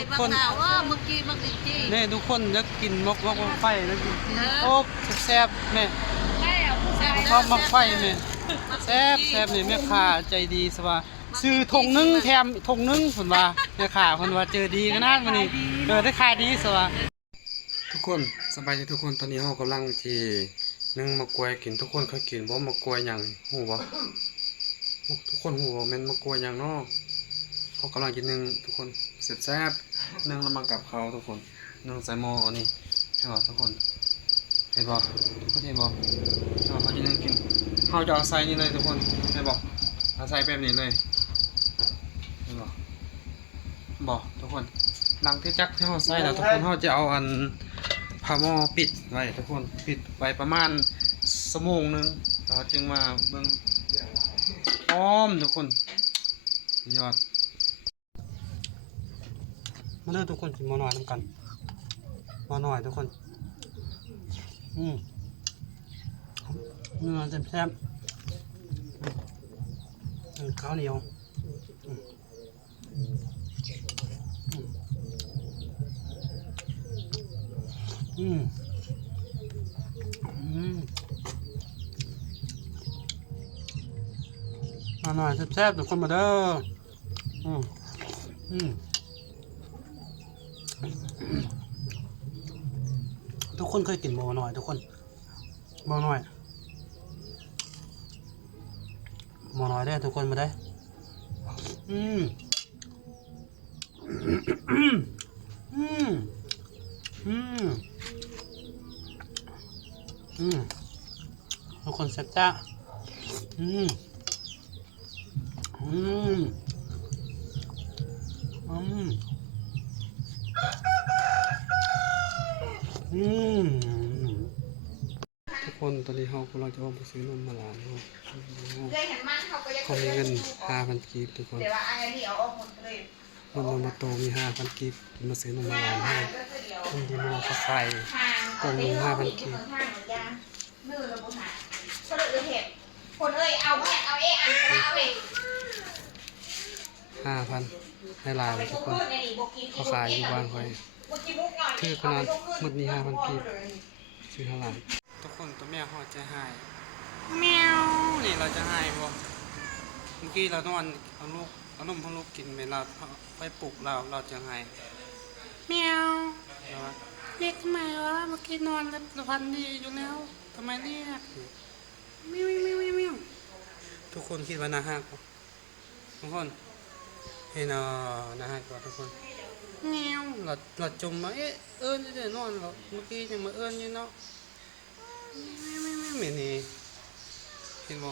ทุกคนว่าเมื่อกี้เมื่อกี้นี่ทุกคนจะกินมกไฟแล้วกินโอ๊บแซ่บแม่ชอบมกไฟแม่แซ่บนี่แม่ค้าใจดีสว่าซื้อธงนึงแถมธงนึงคนว่าแม่ค้าคนว่าเจอดีขนาดวันนี้ได้ขายดีสว่าทุกคนสบายดีทุกคนตอนนี้เรากำลังที่นึ่งมะกวยกินทุกคนเคยกินบ่มะกวยอย่างหูบ่ทุกคนหูบ่แม่นมะกวยอย่างเนาะเขากำลังกินนึ่งทุกคนแซ่บนึ่งแล้วมากับเขาทุกคนนึ่งใส่หม้อนี่เห็นบ่ทุกคนเห็นบ่ทุกคนเห็นบ่เขาจะนึ่งกินเขาจะเอาใส่นี่เลยทุกคนเห็นบ่เอาใส่แบบนี้เลยเห็นบ่ทุกคนหลังที่จักที่เขาใส่แล้วทุกคนเขาจะเอาอันผ้าหม้อปิดไว้ทุกคนปิดไว้ประมาณชั่วโมงนึงเราจึงมาเบิ่งพร้อมทุกคนยอดมาเริ่มทุกคนกินหม้อน้อยน้ำกันหม้อน้อยทุกคนเนื้อแซ่บข้าวเหนียวมาหน่อยแซ่บๆทุกคนมาเด้อทุกคนเคยกินหม้อหน่อยทุกคนหม้อหน่อยได้ทุกคนมาได้ทุกคนแซ่บจ้าทุกคนตอนนี้เรากำลังจะไปซื้อนมมาหลานเขามีเงิน5,000 กีบทุกคนนมมาโตมี5,000 กีบมาซื้อนมมาหลานให้คนที่มาเขาขายกล่องนึง5,000 กีบ5,000ให้ลายทุกคนเขาขายอยู่บ้านคอยคือขนาดหมดนี้5,000 กีบซื้อเท่าไหร่ทุกคนตัวแม่เขาจะหายแมวนี่เราจะหายบ่เมื่อกี้เราต้องเอานมของลูกกินเวลาไปปลุกเราจะหายแมวเรียกทำไมวะเมื่อกี้นอนแล้วพันดีอยู่แล้วทำไมเรียกมิวทุกคนคิดว่าน่าฮักทุกคนเห็นน่าฮักกว่าทุกคนแมวเราจมมาเอิญจะนอนหรอเมื่อกี้ยังมาเอิญอยู่เนาะไม่นี่เห็นบ่